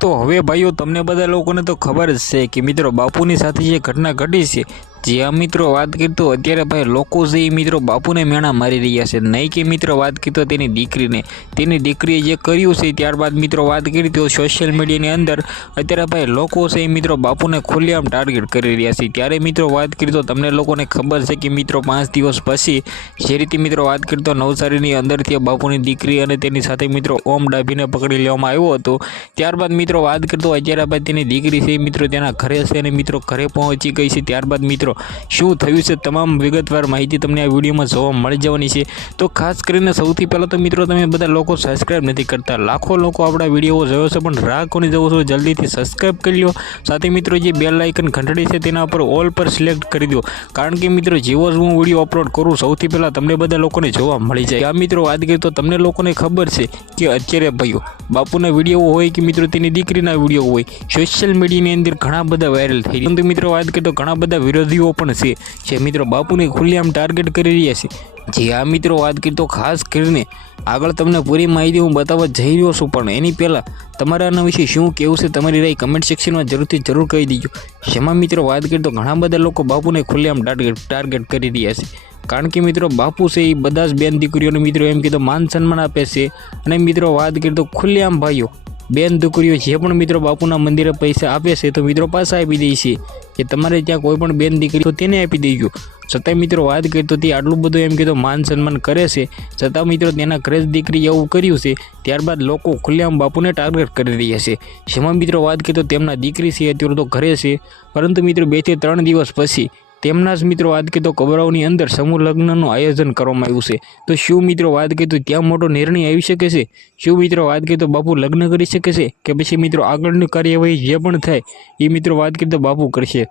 तो हवे भाईओ तमने बधा लोकोने तो खबर ज छे कि मित्रों बापूनी साथे जे घटना घटी छे जी हाँ मित्रों बात करीए तो अत्यारे भाई लोको छे ई मित्रों बापूने मेणा मारी रह्या छे। नहीं कि मित्रों बात करीए तो तेनी दीकरीए जे कर्युं छे त्यारबाद मित्रों बात करीए तो सोशल मीडियानी अंदर अत्यारे भाई लोको छे मित्रों बापूने खुलेआम टार्गेट करी रह्या छे। त्यारे मित्रों बात करीए तो तमने लोकोने खबर छे कि मित्रों 5 दिवस पछी जे रीते मित्रों बात करीए तो नवसारीनी अंदरथी बापूनी दीकरी अने तेनी साथे मित्रों ओम डाभीने पकड़ी लेवामां आव्यो हतो। त्यारबाद मित्रों बात करीए तो अत्यारे भाई तेनी दीकरी छे मित्रों तेना घरे छे अने मित्रों घरे पहोंची गई छे। त्यारबाद मित्रों शुं थयुं छे तमाम विगतवार माहिती तमने आ विडियोमां जोवा मळी जवानी छे। तो खास करीने सौथी पहेला तो मित्रों तमे बधा लोको सब्सक्राइब नहीं करता। लाखों लोको आपणा विडियो जोयो छे पण राह कोनी जवो छो जल्दीथी सब्सक्राइब करी लो। साथे मित्रों जे बेल आइकन घंटडी छे तेना पर ऑल पर सिलेक्ट करी दो कारण के मित्रों जेवो ज हूँ विडियो अपलोड करूँ सौथी पहेला तमने बधा लोकोने जोवा मळी जाय। आ मित्रों बात करीए तो तमने लोकोने खबर छे कि अत्यारे भाईओ बापूना विडियो होय कि मित्रों तेनी दीकरीना विडियो होय सोशल मीडियानी अंदर घणा बधा वायरल थई रह्या छे। मित्रों बात करीए तो घणा बधा विरोधीओ पण छे जे मित्रों बापूने खुलेआम टार्गेट करी रह्या छे। जी हाँ मित्रों बात करीए तो खास करीने आगळ तमने पूरी माहिती हूँ बताववा जई रह्यो छुं पण एनी पहेला तमारे आना विषे शुं कहेवुं छे तमारी राय कमेंट सेक्शन में जरूर कही दीजो। जेमां मित्रों बात करीए तो घणा बधा लोको बापूने खुलेआम टार्गेट करी रह्या छे कारण के मित्रों बापू से बधा ज बेन दीकरीओने मित्रों एम कीधुं मान सन्मान आपे छे अने मित्रों बात करीए तो खुलेआम भाईओ बेन दीकरीओ जे पण मित्रों बापूना मंदिरे पैसा आपे छे तो मित्रों पाछा आपी दे छे कि तमारे त्यां कोई पण बेन दीकरी तो तेने आपी देजो। छतांय मित्रों बात करीए तो ते आटલું બધું एम कीधुं मान सन्मान करे छे छतां मित्रों तेना घरे ज दीकरी एवुं कर्युं छे त्यारबाद लोको खुलेआम बापूने टार्गेट करी रह्या छे। जेमां मित्रों बात करीए तो तेमना दीकरी छे अत्यारे तो घरे छे परंतु मित्रों 2 થી 3 दिवस पछी तेमना ज मित्रों बात करीए तो कबराओनी अंदर समूह लग्ननुं आयोजन करवामां आव्युं छे। तो शुं मित्रों बात करीए तो त्यां मोटो निर्णय आवी शके छे? शुं मित्रों बात करीए तो बापू लग्न करी शके छे के पछी मित्रों आगळनी कार्यवाही जे पण थाय ए मित्रों बात करीए तो बापू करशे?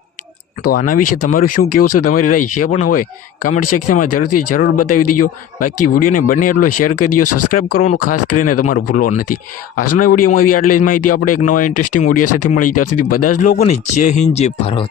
तो आना विषे तमारुं शुं कहेवुं छे तमारी राय जे पण होय कमेंट सेक्शन में जरूर बतावी दीजो। बाकी विडियो ने बने एटलो शेर करी दीजो सब्सक्राइब करवानुं खास करीने तमारुं भूलवानुं नथी। आजना विडियोमां आटली ज माहिती आपणे एक नवा इंटरेस्टिंग विडियो साथे मळीए त्यां सुधी बधा ज लोकोने जय हिंद जय भारत।